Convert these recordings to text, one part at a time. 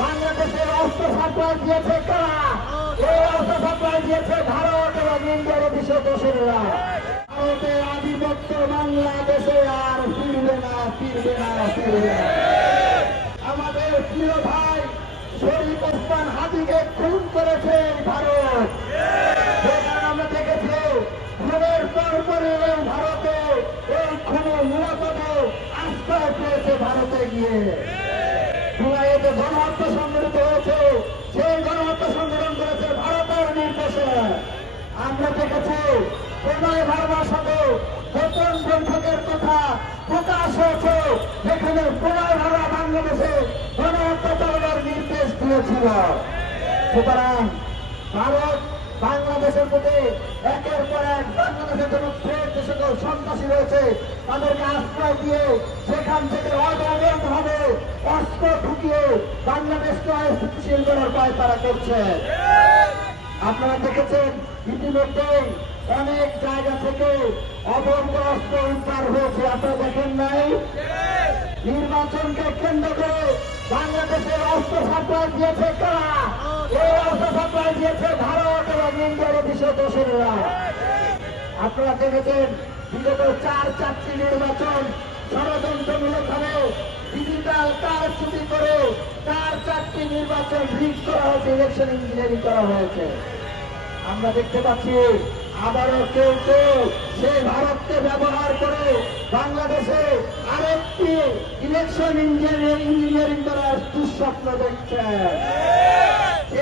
বাংলাদেশের অস্ত্র সাপ্লাই দিয়েছে কারা? এই অস্ত্র সাপ্লাই দিয়েছে ভারত এবং ইন্ডিয়ার বিশ্ব দোষীরা। ভারতের আধিপত্য বাংলাদেশে আর ফিরবে না, ফিরবে না, ফিরবে না। আমাদের প্রিয় ভাই শরীফ ওসমান হাদিকে খুন করেছে ভারত। আমরা দেখেছি খুনের পরপরে ভারতে এই খুনে নিরাপদ আশ্রয় পেয়েছে ভারতে গিয়ে। জুলাইতে গণহত্যা সংগঠিত হয়েছে, সেই গণহত্যা সংগঠন করেছে ভারতের নির্দেশে। আমরা দেখেছি প্রণয় ভার্মার সাথে গোপন বৈঠকের কথা প্রকাশ হয়েছে, যেখানে প্রণয় ভার্মা বাংলাদেশে গণহত্যা চালানোর নির্দেশ দিয়েছিল। সুতরাং ভারত বাংলাদেশের প্রতি একের পর এক বাংলাদেশের জন্য থ্রেট যে সকল সন্ত্রাসী রয়েছে তাদেরকে আশ্রয় দিয়ে সেখান থেকে অবৈধভাবে অস্ত্র ঢুকিয়ে বাংলাদেশকে অস্থিতিশীল করার উপায় তারা করছে। আপনারা দেখেছেন ইতিমধ্যে অনেক জায়গা থেকে অবৈধ অস্ত্র উদ্ধার হয়েছে, আপনারা দেখেন নাই? নির্বাচনকে কেন্দ্র করে বাংলাদেশের অস্ত্র সাপ্লাই দিয়েছে কারা? এই অস্ত্র সাপ্লাই দিয়েছে ভারত এবং ইন্ডিয়ার বিশ্ব দোষীরা। আপনারা দেখেছেন বিগত 4টি নির্বাচন ষড়যন্ত্রমূলকভাবে ডিজিটাল কারচুপি করে 4টি নির্বাচন রিগ করা হয়েছে, ইলেকশন ইঞ্জিনিয়ারিং করা হয়েছে। আমরা দেখতে পাচ্ছি আবারও কেউ কেউ সেই ভারতকে ব্যবহার করে বাংলাদেশে আরেকটি ইলেকশন ইঞ্জিনিয়ারিং করার দুঃস্বপ্ন দেখছে।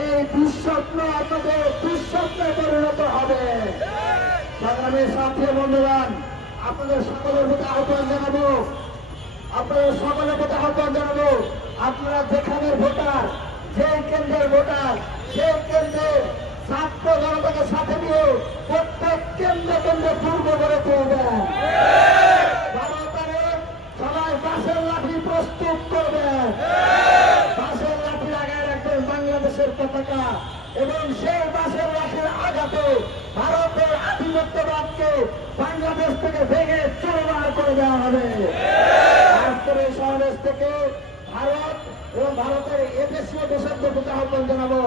এই দুঃস্বপ্ন আপনাদের দুঃস্বপ্নে পরিণত হবে। সংগ্রামের সাথী বন্ধুগণ, আপনাদের সকলের প্রতি আহ্বান জানাবো, আপনারা যেখানের ভোটার, যে কেন্দ্রের ভোটার, সেই কেন্দ্রের ছাত্র জনতাকে সাথে নিয়ে প্রত্যেক কেন্দ্রে কেন্দ্রে পূর্ব করে তুলবেন। 12 তারিখ সবাই বাঁশের লাঠি প্রস্তুত করবেন। বাঁশের লাঠির আগায় রাখবেন বাংলাদেশের পতাকা এবং সেই বাঁশের লাঠির আঘাতে ভারতের আধিপত্যবাদকে বাংলাদেশ থেকে ভেঙে চুরমার করে দেওয়া হবে। আজকের এই সমাবেশ থেকে ভারত এবং ভারতের এদেশীয় দেশের প্রতি আহ্বান জানাবো,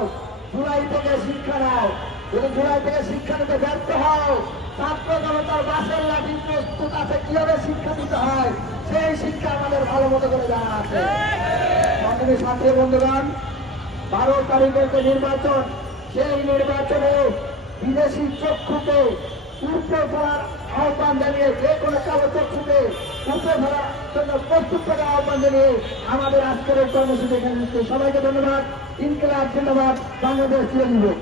জুলাই থেকে শিক্ষা নাও। যদি জুলাই থেকে শিক্ষা নিতে ব্যর্থ হও, ছাত্র জনতার বাসের লাঠি প্রস্তুত আছে, কিভাবে শিক্ষা দিতে হয় সেই শিক্ষা আমাদের ভালো মতো করে জানা আছে। সংগ্রামী সাথী বন্ধুগণ, 12 তারিখের যে নির্বাচন, সেই নির্বাচনে বিদেশি চক্ষুকে উপড়ে ফেলার আহ্বান জানিয়ে, যে কোনো কালো চক্ষুকে উপড়ে ফেলার জন্য প্রস্তুত থাকার আহ্বান জানিয়ে আমাদের আজকের এই কর্মসূচি এখানে। সবাইকে ধন্যবাদ। ইনকিলাব জিন্দাবাদ, বাংলাদেশ চিরজীবী।